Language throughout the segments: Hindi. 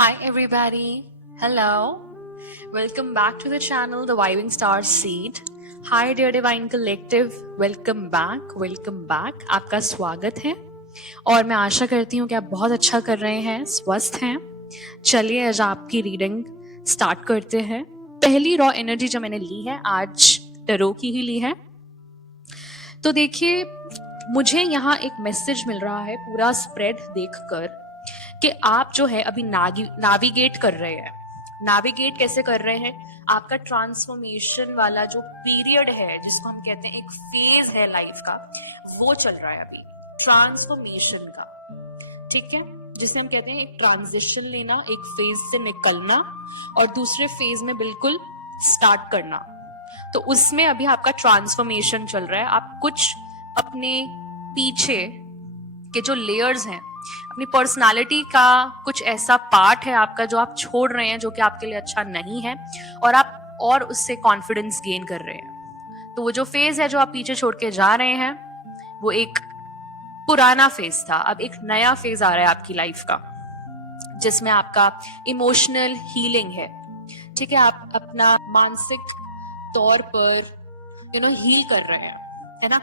Hi everybody. Hello. Welcome back to the channel The Vibing Star Seed. Hi dear Divine Collective. Welcome back. Welcome back. आपका स्वागत है और मैं आशा करती हूँ कि आप बहुत अच्छा कर रहे हैं, स्वस्थ हैं। चलिए आज आपकी रीडिंग स्टार्ट करते हैं। पहली रॉ एनर्जी जो मैंने ली है आज टैरो की ही ली है। तो देखिए मुझे यहाँ एक मैसेज मिल रहा है पूरा स्प्रेड देखकर कि आप जो है अभी नाविगेट कर रहे हैं। नाविगेट कैसे कर रहे हैं? आपका ट्रांसफॉर्मेशन वाला जो पीरियड है जिसको हम कहते हैं एक फेज है लाइफ का, वो चल रहा है अभी ट्रांसफॉर्मेशन का। ठीक है, जिसे हम कहते हैं एक ट्रांजिशन लेना, एक फेज से निकलना और दूसरे फेज में बिल्कुल स्टार्ट करना। तो उसमें अभी आपका ट्रांसफॉर्मेशन चल रहा है। आप कुछ अपने पीछे के जो लेयर्स हैं, अपनी पर्सनालिटी का कुछ ऐसा पार्ट है आपका जो आप छोड़ रहे हैं, जो कि आपके लिए अच्छा नहीं है, और आप और उससे कॉन्फिडेंस गेन कर रहे हैं। तो वो जो फेज है जो आप पीछे छोड़ के जा रहे हैं, वो एक पुराना फेज था। अब एक नया फेज आ रहा है आपकी लाइफ का, जिसमें आपका इमोशनल हीलिंग है। ठीक है, आप अपना मानसिक तौर पर हील कर रहे हैं, है ना।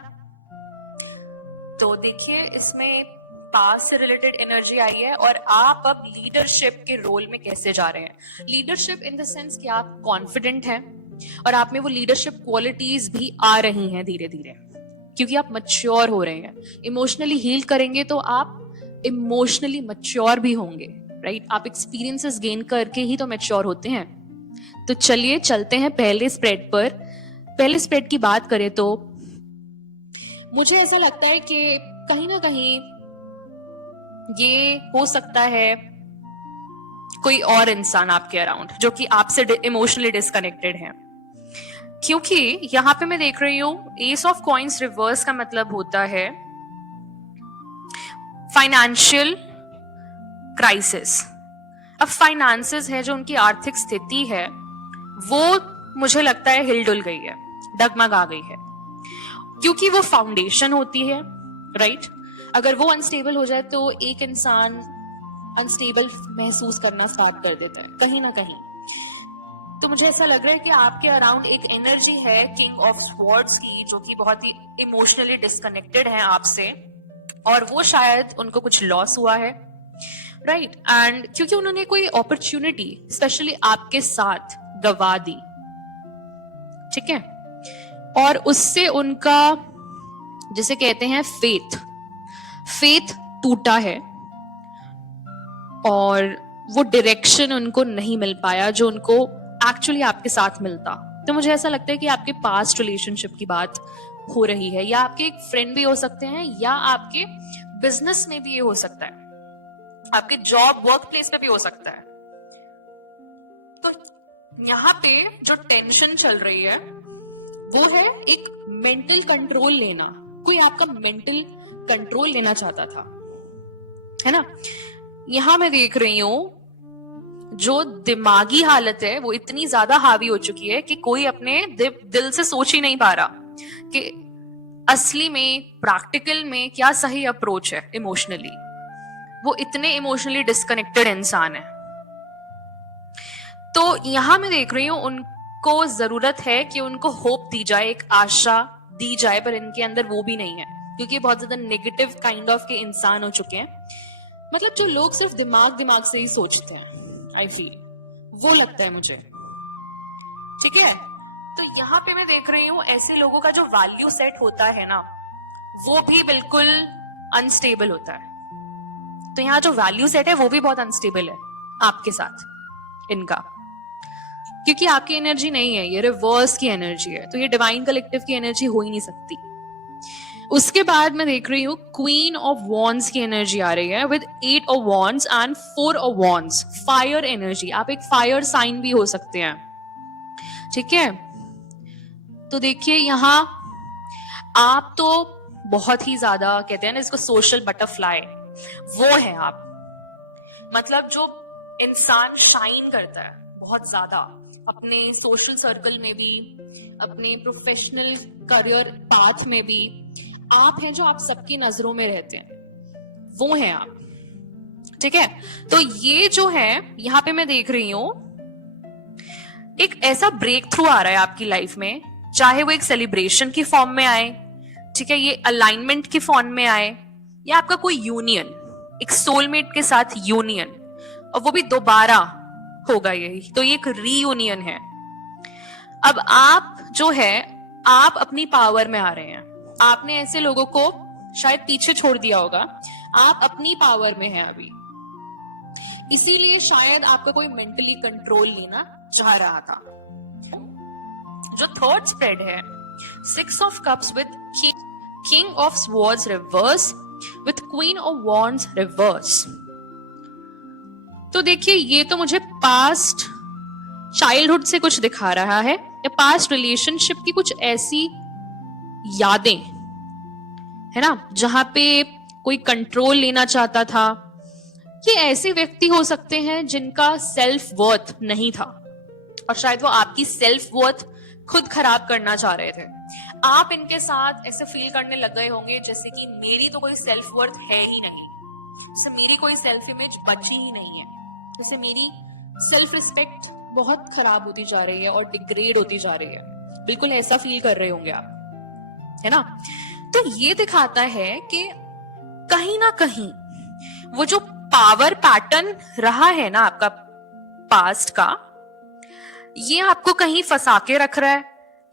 तो देखिए इसमें पास्ट से रिलेटेड एनर्जी आई है और आप अब लीडरशिप के रोल में कैसे जा रहे हैं। लीडरशिप इन द सेंस कि आप कॉन्फिडेंट हैं और आप में वो लीडरशिप क्वालिटीज भी आ रही हैं धीरे धीरे, क्योंकि आप मच्योर हो रहे हैं। इमोशनली हील करेंगे तो आप इमोशनली मच्योर भी होंगे, राइट। आप एक्सपीरियंसेस गेन करके ही तो मैच्योर होते हैं। तो चलिए चलते हैं पहले स्प्रेड पर। पहले स्प्रेड की बात करें तो मुझे ऐसा लगता है कि कहीं ना कहीं ये हो सकता है कोई और इंसान आपके अराउंड जो कि आपसे इमोशनली डिस्कनेक्टेड है, क्योंकि यहां पे मैं देख रही हूं एस ऑफ कॉइंस रिवर्स का मतलब होता है फाइनेंशियल क्राइसिस। अब फाइनेंसेस है, जो उनकी आर्थिक स्थिति है, वो मुझे लगता है हिलडुल गई है, डगमगा गई है, क्योंकि वो फाउंडेशन होती है, राइट। अगर वो अनस्टेबल हो जाए तो एक इंसान अनस्टेबल महसूस करना स्टार्ट कर देता है कहीं ना कहीं। तो मुझे ऐसा लग रहा है कि आपके अराउंड एक एनर्जी है किंग ऑफ स्वॉर्ड्स की, जो कि बहुत ही इमोशनली डिस्कनेक्टेड है आपसे, और वो शायद उनको कुछ लॉस हुआ है, राइट। एंड क्योंकि उन्होंने कोई अपॉर्चुनिटी स्पेशली आपके साथ गवा दी, ठीक है, और उससे उनका जिसे कहते हैं फेथ टूटा है और वो डायरेक्शन उनको नहीं मिल पाया जो उनको एक्चुअली आपके साथ मिलता। तो मुझे ऐसा लगता है कि आपके पास्ट रिलेशनशिप की बात हो रही है, या आपके एक फ्रेंड भी हो सकते हैं, या आपके बिजनेस में भी ये हो सकता है, आपके जॉब वर्क प्लेस पे भी हो सकता है। तो यहाँ पे जो टेंशन चल रही है वो है एक मेंटल कंट्रोल लेना। कोई आपका मेंटल कंट्रोल लेना चाहता था, है ना। यहां मैं देख रही हूं जो दिमागी हालत है वो इतनी ज्यादा हावी हो चुकी है कि कोई अपने दिल से सोच ही नहीं पा रहा कि असली में प्रैक्टिकल में क्या सही अप्रोच है इमोशनली। वो इतने इमोशनली डिस्कनेक्टेड इंसान है। तो यहां मैं देख रही हूं उनको जरूरत है कि उनको होप दी जाए, एक आशा दी जाए, पर इनके अंदर वो भी नहीं है, क्योंकि बहुत ज्यादा नेगेटिव काइंड ऑफ के इंसान हो चुके हैं। मतलब जो लोग सिर्फ दिमाग से ही सोचते हैं, आई फील वो लगता है मुझे, ठीक है। तो यहाँ पे मैं देख रही हूँ ऐसे लोगों का जो वैल्यू सेट होता है ना, वो भी बिल्कुल अनस्टेबल होता है। तो यहाँ जो वैल्यू सेट है वो भी बहुत अनस्टेबल है आपके साथ इनका, क्योंकि आपकी एनर्जी नहीं है, ये रिवर्स की एनर्जी है। तो ये डिवाइन कलेक्टिव की एनर्जी हो ही नहीं सकती। उसके बाद मैं देख रही हूँ क्वीन ऑफ वॉन्ड्स की एनर्जी आ रही है with 8 of wands and 4 of wands. Fire energy, आप एक फायर साइन भी हो सकते हैं, ठीक है। तो देखिए यहाँ आप तो बहुत ही ज्यादा कहते हैं ना इसको सोशल बटरफ्लाई, वो है आप। मतलब जो इंसान शाइन करता है बहुत ज्यादा अपने सोशल सर्कल में भी, अपने प्रोफेशनल करियर पाथ में भी, आप हैं जो आप सबकी नजरों में रहते हैं, वो हैं आप। ठीक है। तो ये जो है यहाँ पे मैं देख रही हूं एक ऐसा ब्रेक थ्रू आ रहा है आपकी लाइफ में, चाहे वो एक सेलिब्रेशन की फॉर्म में आए, ठीक है, ये अलाइनमेंट की फॉर्म में आए, या आपका कोई यूनियन, एक सोलमेट के साथ यूनियन, और वो भी दोबारा होगा यही, तो ये एक रीयूनियन है। अब आप जो है आप अपनी पावर में आ रहे हैं। आपने ऐसे लोगों को शायद पीछे छोड़ दिया होगा, आप अपनी पावर में हैं अभी, इसीलिए शायद आपका कोई मेंटली कंट्रोल लेना चाह रहा था। जो थर्ड स्प्रेड है, 6 of cups with king of swords reverse with queen of wands reverse. तो देखिए ये तो मुझे पास्ट चाइल्डहुड से कुछ दिखा रहा है, या पास्ट रिलेशनशिप की कुछ ऐसी यादें है ना, जहां पे कोई कंट्रोल लेना चाहता था। ये ऐसे व्यक्ति हो सकते हैं जिनका सेल्फ वर्थ नहीं था, और शायद वो आपकी सेल्फ वर्थ खुद खराब करना चाह रहे थे। आप इनके साथ ऐसे फील करने लग गए होंगे जैसे कि मेरी तो कोई सेल्फ वर्थ है ही नहीं, जैसे मेरी कोई सेल्फ इमेज बची ही नहीं है, जैसे मेरी सेल्फ रिस्पेक्ट बहुत खराब होती जा रही है और डिग्रेड होती जा रही है। बिल्कुल ऐसा फील कर रहे होंगे आप, है ना। तो ये दिखाता है कि कहीं ना कहीं वो जो पावर पैटर्न रहा है ना आपका पास्ट का, ये आपको कहीं फंसा के रख रहा है,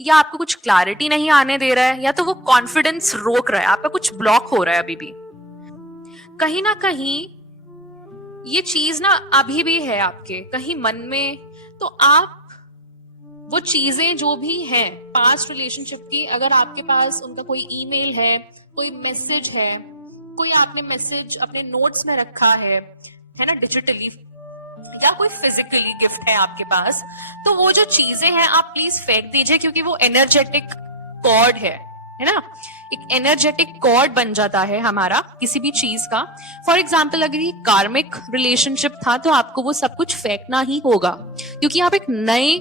या आपको कुछ क्लैरिटी नहीं आने दे रहा है, या तो वो कॉन्फिडेंस रोक रहा है, आपका कुछ ब्लॉक हो रहा है अभी भी। कहीं ना कहीं ये चीज ना अभी भी है आपके कहीं मन में। तो आप वो चीजें जो भी हैं पास्ट रिलेशनशिप की, अगर आपके पास उनका कोई ईमेल है, कोई मैसेज है, कोई आपने मैसेज अपने नोट्स में रखा है ना, डिजिटली, या कोई फिजिकली गिफ्ट है आपके पास, तो वो जो चीजें हैं आप प्लीज फेंक दीजिए, क्योंकि वो एनर्जेटिक कॉर्ड है ना, एक एनर्जेटिक कॉर्ड बन जाता है हमारा किसी भी चीज का। फॉर एग्जाम्पल अगर ये कार्मिक रिलेशनशिप था तो आपको वो सब कुछ फेंकना ही होगा, क्योंकि आप एक नए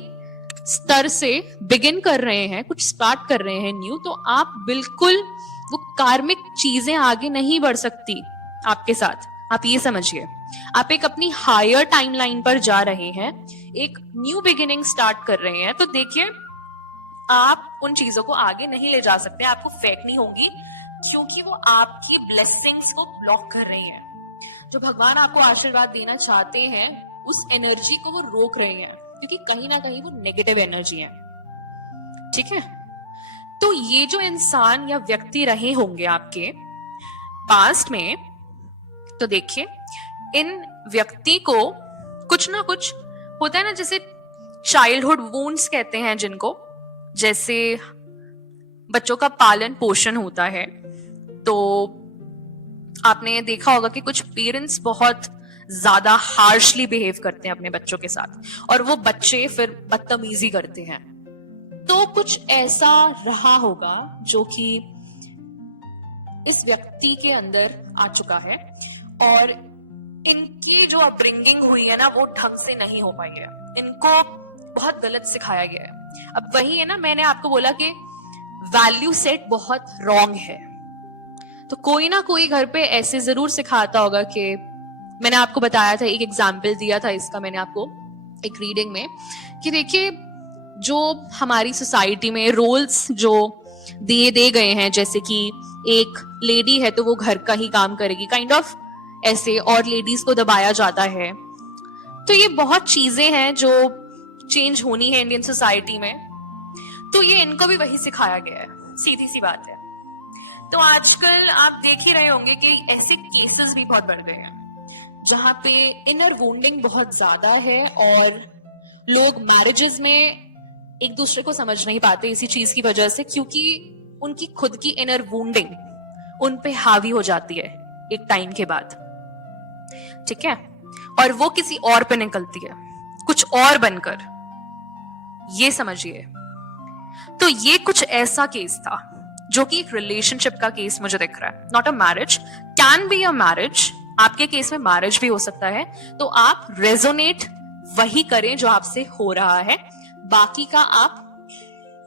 स्तर से बिगिन कर रहे हैं, कुछ स्टार्ट कर रहे हैं न्यू, तो आप बिल्कुल वो कार्मिक चीजें आगे नहीं बढ़ सकती आपके साथ। आप ये समझिए, आप एक अपनी हायर टाइमलाइन पर जा रहे हैं, एक न्यू बिगिनिंग स्टार्ट कर रहे हैं। तो देखिए आप उन चीजों को आगे नहीं ले जा सकते, आपको फेंकनी होगी, क्योंकि वो आपकी ब्लेसिंग्स को ब्लॉक कर रही हैं। जो भगवान आपको आशीर्वाद देना चाहते हैं उस एनर्जी को वो रोक रहे हैं, क्योंकि कहीं ना कहीं वो नेगेटिव एनर्जी है। ठीक है, तो ये जो इंसान या व्यक्ति रहे होंगे आपके पास्ट में, तो देखिए इन व्यक्ति को कुछ ना कुछ होता है ना, जैसे चाइल्डहुड वुंड्स कहते हैं जिनको, जैसे बच्चों का पालन पोषण होता है, तो आपने देखा होगा कि कुछ पेरेंट्स बहुत ज्यादा हार्शली बिहेव करते हैं अपने बच्चों के साथ, और वो बच्चे फिर बदतमीजी करते हैं। तो कुछ ऐसा रहा होगा जो कि इस व्यक्ति के अंदर आ चुका है, और इनकी जो अपब्रिंगिंग हुई है ना वो ढंग से नहीं हो पाई है, इनको बहुत गलत सिखाया गया है। अब वही है ना, मैंने आपको बोला कि वैल्यू सेट बहुत रॉन्ग है, तो कोई ना कोई घर पे ऐसे जरूर सिखाता होगा कि, मैंने आपको बताया था, एक एग्जाम्पल दिया था इसका मैंने आपको एक रीडिंग में, कि देखिए जो हमारी सोसाइटी में रोल्स जो दे गए हैं, जैसे कि एक लेडी है तो वो घर का ही काम करेगी, काइंड ऑफ ऐसे, और लेडीज को दबाया जाता है। तो ये बहुत चीजें हैं जो चेंज होनी है इंडियन सोसाइटी में, तो ये इनको भी वही सिखाया गया है, सीधी सी बात है। तो आजकल आप देख ही रहे होंगे कि ऐसे केसेस भी बहुत बढ़ गए हैं जहां पे इनर वुंडिंग बहुत ज्यादा है, और लोग मैरिजेस में एक दूसरे को समझ नहीं पाते इसी चीज की वजह से, क्योंकि उनकी खुद की इनर वुंडिंग उन पे हावी हो जाती है एक टाइम के बाद। ठीक है, और वो किसी और पे निकलती है, कुछ और बनकर, ये समझिए। तो ये कुछ ऐसा केस था जो कि एक रिलेशनशिप का केस मुझे दिख रहा है, not a marriage, can be a marriage, आपके केस में मैरिज भी हो सकता है। तो आप रेजोनेट वही करें जो आपसे हो रहा है, बाकी का आप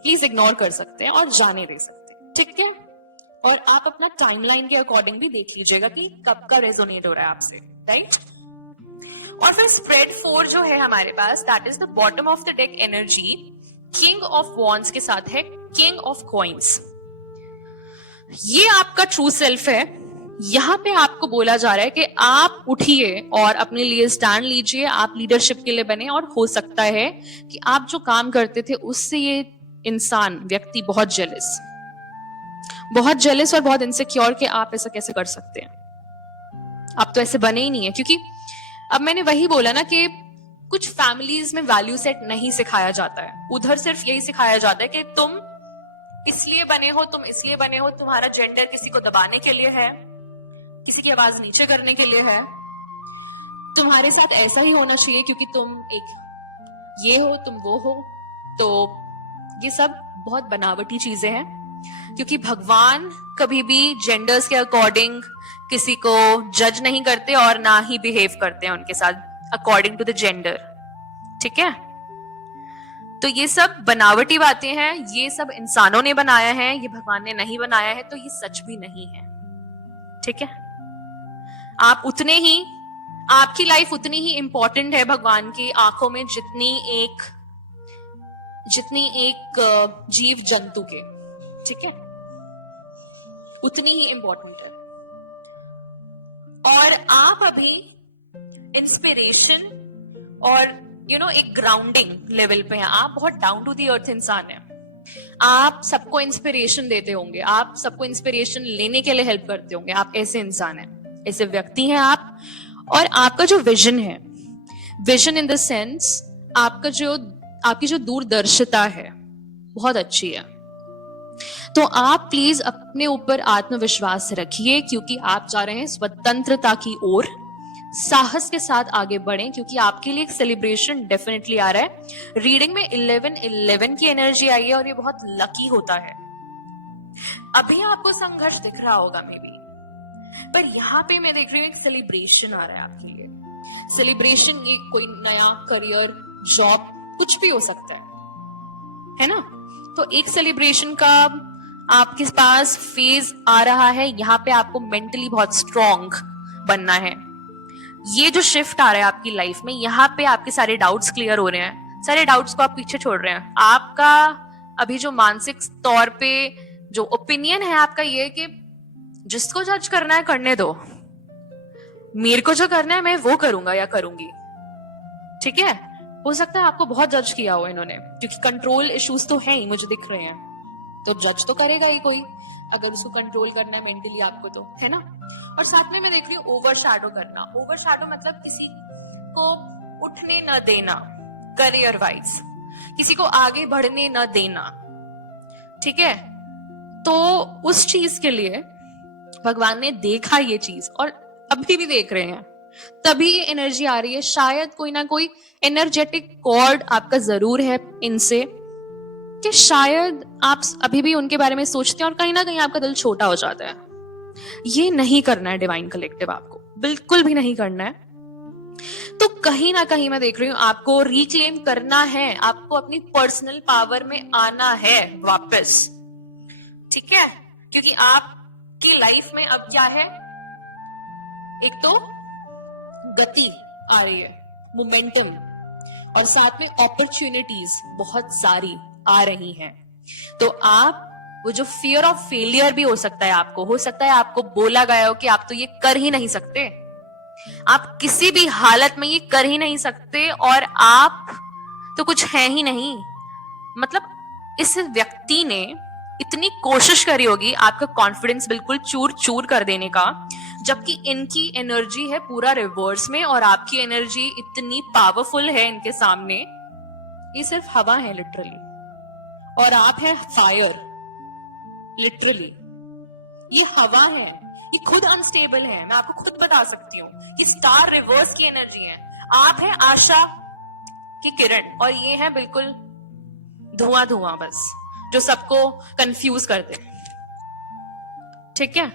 प्लीज इग्नोर कर सकते हैं और जाने दे सकते हैं। ठीक है, और आप अपना टाइमलाइन के अकॉर्डिंग भी देख लीजिएगा कि कब का रेजोनेट हो रहा है आपसे, राइट। और फिर स्प्रेड 4 जो है हमारे पास, that is the bottom of the deck energy, king of wands के साथ है किंग ऑफ कॉइंस। ये आपका ट्रू सेल्फ है। यहां पे आपको बोला जा रहा है कि आप उठिए और अपने लिए स्टैंड लीजिए, आप लीडरशिप के लिए बने, और हो सकता है कि आप जो काम करते थे उससे ये इंसान, व्यक्ति बहुत जेलस और बहुत इनसिक्योर कि आप ऐसा कैसे कर सकते हैं, आप तो ऐसे बने ही नहीं है। क्योंकि अब मैंने वही बोला ना कि कुछ फैमिलीज में वैल्यू सेट नहीं सिखाया जाता है, उधर सिर्फ यही सिखाया जाता है कि तुम इसलिए बने हो, तुम इसलिए बने हो, तुम्हारा जेंडर किसी को दबाने के लिए है, किसी की आवाज नीचे करने के लिए है, तुम्हारे साथ ऐसा ही होना चाहिए क्योंकि तुम एक ये हो, तुम वो हो। तो ये सब बहुत बनावटी चीजें हैं, क्योंकि भगवान कभी भी जेंडर्स के अकॉर्डिंग किसी को जज नहीं करते और ना ही बिहेव करते हैं उनके साथ अकॉर्डिंग टू द जेंडर, ठीक है। तो ये सब बनावटी बातें हैं, ये सब इंसानों ने बनाया है, ये भगवान ने नहीं बनाया है, तो ये सच भी नहीं है, ठीक है। आप उतने ही, आपकी लाइफ उतनी ही इंपॉर्टेंट है भगवान की आंखों में जितनी एक जीव जंतु के, ठीक है, उतनी ही इंपॉर्टेंट है। और आप अभी इंस्पिरेशन और एक ग्राउंडिंग लेवल पे हैं, आप बहुत डाउन टू द अर्थ इंसान हैं। आप सबको इंस्पिरेशन देते होंगे, आप सबको इंस्पिरेशन लेने के लिए हेल्प करते होंगे, आप ऐसे इंसान हैं, ऐसे व्यक्ति हैं आप। और आपका जो विजन है, विजन इन द सेंस आपकी जो दूरदर्शिता है बहुत अच्छी है। तो आप प्लीज अपने ऊपर आत्मविश्वास रखिए, क्योंकि आप जा रहे हैं स्वतंत्रता की ओर। साहस के साथ आगे बढ़ें, क्योंकि आपके लिए एक सेलिब्रेशन डेफिनेटली आ रहा है। रीडिंग में 11-11 की एनर्जी आई है और ये बहुत लकी होता है। अभी आपको संघर्ष दिख रहा होगा मे बी, पर यहाँ पे मैं देख रही हूँ एक सेलिब्रेशन आ रहा है आपके लिए। सेलिब्रेशन, ये कोई नया करियर, जॉब, कुछ भी हो सकता है ना। तो एक सेलिब्रेशन का आपके पास फेज आ रहा है। यहाँ पे आपको मेंटली बहुत स्ट्रॉन्ग बनना है। ये जो शिफ्ट आ रहा है आपकी लाइफ में, यहाँ पे आपके सारे डाउट्स क्लियर हो रहे हैं, सारे डाउट्स को आप पीछे छोड़ रहे हैं। आपका अभी जो मानसिक तौर पे जो ओपिनियन है आपका ये कि जिसको जज करना है करने दो, मेरे को जो करना है मैं वो करूंगा या करूंगी, ठीक है। हो सकता है आपको बहुत जज किया हो इन्होंने, क्योंकि कंट्रोल इश्यूज तो है ही, मुझे दिख रहे हैं। तो जज तो करेगा ही कोई, अगर उसको कंट्रोल करना है मेंटली आपको, तो है ना। और साथ में मैं देख रही हूँ ओवर शैडो करना। ओवर शैडो मतलब किसी को उठने न देना, करियर वाइज किसी को आगे बढ़ने न देना, ठीक है। तो उस चीज के लिए भगवान ने देखा ये चीज, और अभी भी देख रहे हैं, तभी ये एनर्जी आ रही है। शायद कोई ना कोई एनर्जेटिक कॉर्ड आपका जरूर है इनसे, कि शायद आप अभी भी उनके बारे में सोचते हैं और कहीं ना कहीं आपका दिल छोटा हो जाता है। ये नहीं करना है डिवाइन कलेक्टिव, आपको बिल्कुल भी नहीं करना है। तो कहीं ना कहीं मैं देख रही हूं आपको रिक्लेम करना है, आपको अपनी पर्सनल पावर में आना है वापस, ठीक है। क्योंकि आपकी लाइफ में अब क्या है, एक तो गति आ रही है, मोमेंटम, और साथ में अपॉर्चुनिटीज बहुत सारी आ रही हैं। तो आप वो जो फियर ऑफ फेलियर भी हो सकता है आपको, हो सकता है आपको बोला गया हो कि आप तो ये कर ही नहीं सकते, आप किसी भी हालत में ये कर ही नहीं सकते, और आप तो कुछ है ही नहीं। मतलब इस व्यक्ति ने इतनी कोशिश करी होगी आपका कॉन्फिडेंस बिल्कुल चूर चूर कर देने का, जबकि इनकी एनर्जी है पूरा रिवर्स में, और आपकी एनर्जी इतनी पावरफुल है इनके सामने। ये सिर्फ हवा है लिटरली, और आप है फायर लिटरली। ये हवा है, ये खुद अनस्टेबल है, मैं आपको खुद बता सकती हूँ। ये स्टार रिवर्स की एनर्जी है। आप है आशा की किरण, और ये है बिल्कुल धुआं धुआं, बस जो सबको कंफ्यूज करते, ठीक है।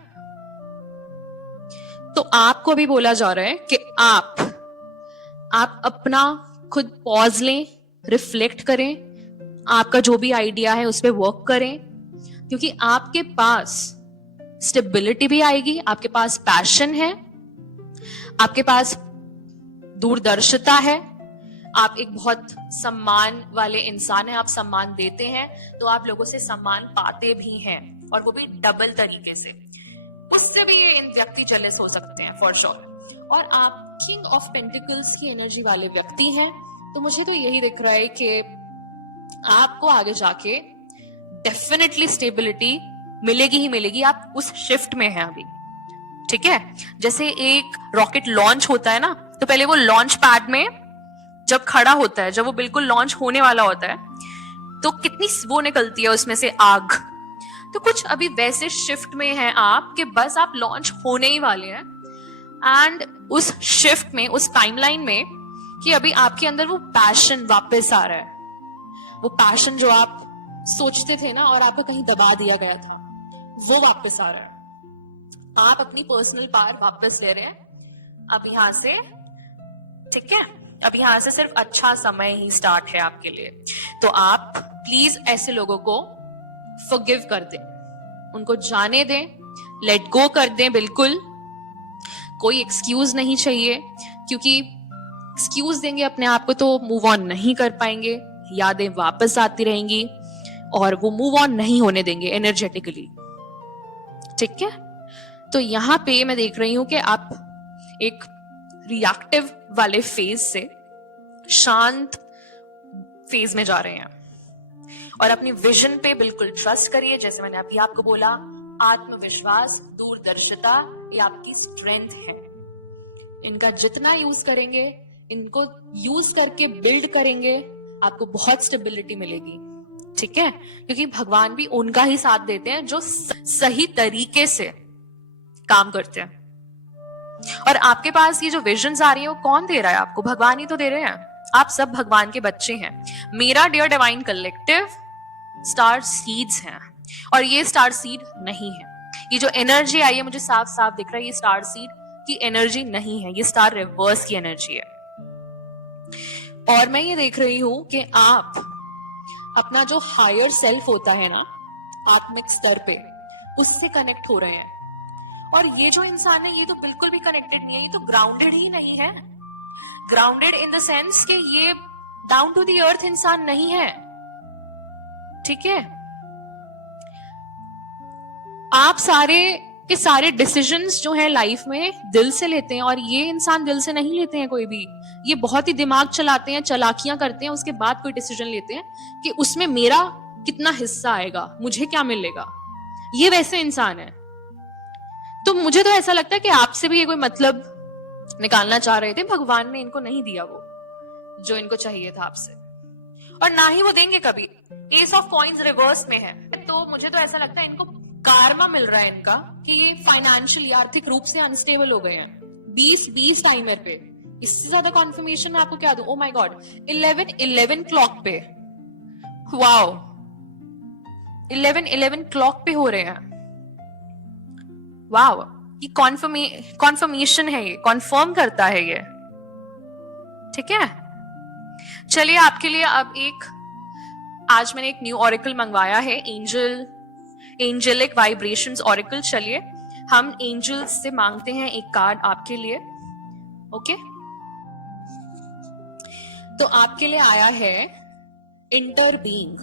तो आपको भी बोला जा रहा है कि आप अपना खुद पॉज लें, रिफ्लेक्ट करें, आपका जो भी आइडिया है उस पर वर्क करें, क्योंकि आपके पास स्टेबिलिटी भी आएगी, आपके पास पैशन है, आपके पास दूरदर्शिता है, आप एक बहुत सम्मान वाले इंसान हैं, आप सम्मान देते हैं तो आप लोगों से सम्मान पाते भी हैं, और वो भी डबल तरीके से। उससे भी ये व्यक्ति जेलस हो सकते हैं फॉर श्योर। और आप किंग ऑफ पेंटिकल्स की एनर्जी वाले व्यक्ति हैं, तो मुझे तो यही दिख रहा है कि आपको आगे जाके डेफिनेटली स्टेबिलिटी मिलेगी ही मिलेगी। आप उस शिफ्ट में हैं अभी, ठीक है। जैसे एक रॉकेट लॉन्च होता है ना, तो पहले वो लॉन्च पैड में जब खड़ा होता है, जब वो बिल्कुल लॉन्च होने वाला होता है, तो कितनी वो निकलती है उसमें से आग। तो कुछ अभी वैसे शिफ्ट में हैं आप कि बस आप लॉन्च होने ही वाले हैं, एंड उस शिफ्ट में, उस टाइमलाइन में, कि अभी आपके अंदर वो पैशन वापस आ रहा है। वो पैशन जो आप सोचते थे ना और आपको कहीं दबा दिया गया था, वो वापस आ रहा है। आप अपनी पर्सनल पावर वापस ले रहे हैं अब यहां से, ठीक है। अब यहां से सिर्फ अच्छा समय ही स्टार्ट है आपके लिए। तो आप प्लीज ऐसे लोगों को फॉरगिव कर दें, उनको जाने दें, लेट गो कर दें। बिल्कुल कोई एक्सक्यूज नहीं चाहिए, क्योंकि एक्सक्यूज देंगे अपने आप को तो मूव ऑन नहीं कर पाएंगे, यादें वापस आती रहेंगी और वो मूव ऑन नहीं होने देंगे एनर्जेटिकली, ठीक है। तो यहां पे मैं देख रही हूं कि आप एक रिएक्टिव वाले फेज से शांत फेज में जा रहे हैं, और अपनी विजन पे बिल्कुल ट्रस्ट करिए। जैसे मैंने अभी आपको बोला, आत्मविश्वास, दूरदर्शिता, ये आपकी स्ट्रेंथ है। इनका जितना यूज करेंगे, इनको यूज करके बिल्ड करेंगे, आपको बहुत स्टेबिलिटी मिलेगी, ठीक है। क्योंकि भगवान भी उनका ही साथ देते हैं जो सही तरीके से काम करते हैं। और आपके पास ये जो विजन्स आ रही है, वो कौन दे रहा है आपको? भगवान ही तो दे रहे हैं। आप सब भगवान के बच्चे हैं। मेरा dear divine collective star seeds हैं, और ये स्टार सीड नहीं है। ये जो एनर्जी आई है, मुझे साफ साफ दिख रहा है, ये स्टार सीड की एनर्जी नहीं है, ये स्टार रिवर्स की एनर्जी है। और मैं ये देख रही हूं कि आप अपना जो हायर सेल्फ होता है ना, आत्मिक स्तर पे, उससे कनेक्ट हो रहे हैं। और ये जो इंसान है, ये तो बिल्कुल भी कनेक्टेड नहीं है, ये तो ग्राउंडेड ही नहीं है। ग्राउंडेड इन द सेंस कि ये डाउन टू द अर्थ इंसान नहीं है, ठीक है। आप सारे के सारे डिसीजंस जो है लाइफ में दिल से लेते हैं, और ये इंसान दिल से नहीं लेते हैं कोई भी। ये बहुत ही दिमाग चलाते हैं, चालाकियां करते हैं, उसके बाद कोई डिसीजन लेते हैं कि उसमें मेरा कितना हिस्सा आएगा, मुझे क्या मिलेगा। ये वैसे इंसान है। तो मुझे तो ऐसा लगता है कि आपसे भी ये कोई मतलब निकालना चाह रहे थे, भगवान ने इनको नहीं दिया वो जो इनको चाहिए था आपसे, और ना ही वो देंगे कभी। एस ऑफ कॉइंस रिवर्स में है, तो मुझे तो ऐसा लगता है इनको कार्मा मिल रहा है इनका, कि ये फाइनेंशियली, आर्थिक रूप से अनस्टेबल हो गए हैं 20 टाइमर पे। इससे ज्यादा कॉन्फर्मेशन मैं आपको क्या दूं? ओ माय गॉड, 11 क्लॉक पे, वाओ, 11 क्लॉक पे हो रहे हैं। वाओ, ये कॉन्फर्मेशन है, ये कॉन्फर्म करता है ये, ठीक है। चलिए आपके लिए अब आज मैंने एक न्यू ऑरेकल मंगवाया है, एंजेलिक वाइब्रेशंस ऑरेकल। चलिए हम एंजल्स से मांगते हैं एक कार्ड आपके लिए, ओके। तो आपके लिए आया है इंटर बीइंग।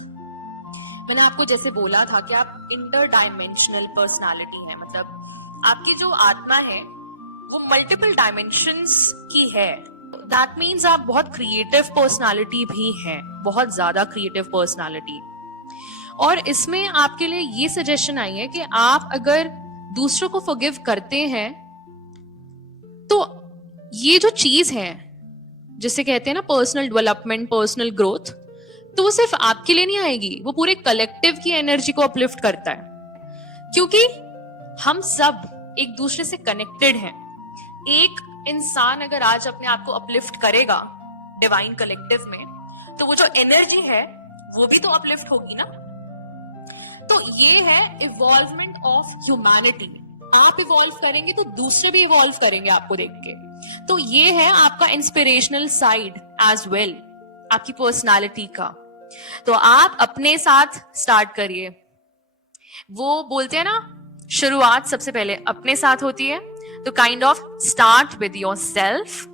मैंने आपको जैसे बोला था कि आप इंटर डायमेंशनल पर्सनालिटी है, मतलब आपकी जो आत्मा है वो मल्टीपल डायमेंशंस की है। दैट मीन्स आप बहुत क्रिएटिव पर्सनालिटी भी हैं, बहुत ज्यादा क्रिएटिव पर्सनालिटी। और इसमें आपके लिए ये सजेशन आई है कि आप अगर दूसरों को फॉरगिव करते हैं, तो ये जो चीज है जिसे कहते हैं ना पर्सनल डेवलपमेंट, पर्सनल ग्रोथ, तो वो सिर्फ आपके लिए नहीं आएगी, वो पूरे कलेक्टिव की एनर्जी को अपलिफ्ट करता है। क्योंकि हम सब एक दूसरे से कनेक्टेड हैं। एक इंसान अगर आज अपने आप को अपलिफ्ट करेगा डिवाइन कलेक्टिव में, तो वो जो एनर्जी है वो भी तो अपलिफ्ट होगी ना। तो ये है इवॉल्वमेंट ऑफ ह्यूमैनिटी। आप इवॉल्व करेंगे तो दूसरे भी इवॉल्व करेंगे आपको देख के। तो ये है आपका इंस्पिरेशनल साइड एज वेल, आपकी पर्सनालिटी का। तो आप अपने साथ स्टार्ट करिए। वो बोलते हैं ना, शुरुआत सबसे पहले अपने साथ होती है, तो kind of start with your self.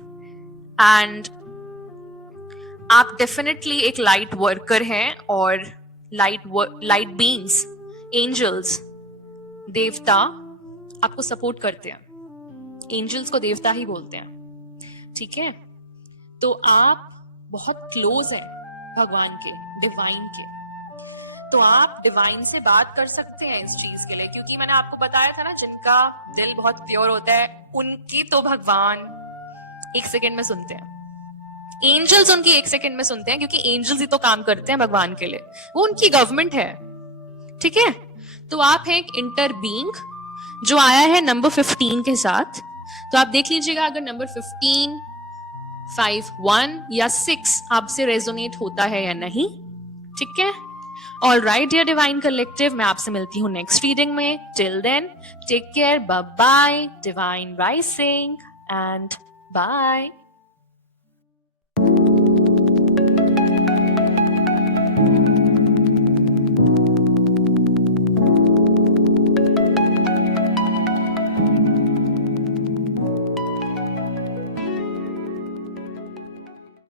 And आप डेफिनेटली एक लाइट वर्कर हैं, और लाइट बीइंग्स, एंजल्स, देवता आपको सपोर्ट करते हैं। एंजल्स को देवता ही बोलते हैं, ठीक है। तो आप बहुत क्लोज हैं भगवान के, डिवाइन के। तो आप डिवाइन से बात कर सकते हैं इस चीज के लिए, क्योंकि मैंने आपको बताया था ना, जिनका दिल बहुत प्योर होता है उनकी तो भगवान 1 सेकेंड में सुनते हैं। एंजल्स उनकी 1 सेकेंड में सुनते हैं, क्योंकि एंजल्स ही तो काम करते हैं भगवान के लिए, वो उनकी गवर्नमेंट है, ठीक है। तो आप हैं एक इंटर बीइंग जो आया है नंबर 15 के साथ। तो आप देख लीजिएगा अगर नंबर 15, 5, 1 या 6 आपसे रेजोनेट होता है या नहीं, ठीक है। All right dear divine collective, मैं आपसे मिलती हूँ नेक्स्ट रीडिंग में। Till then take care, bye bye, divine rising and bye.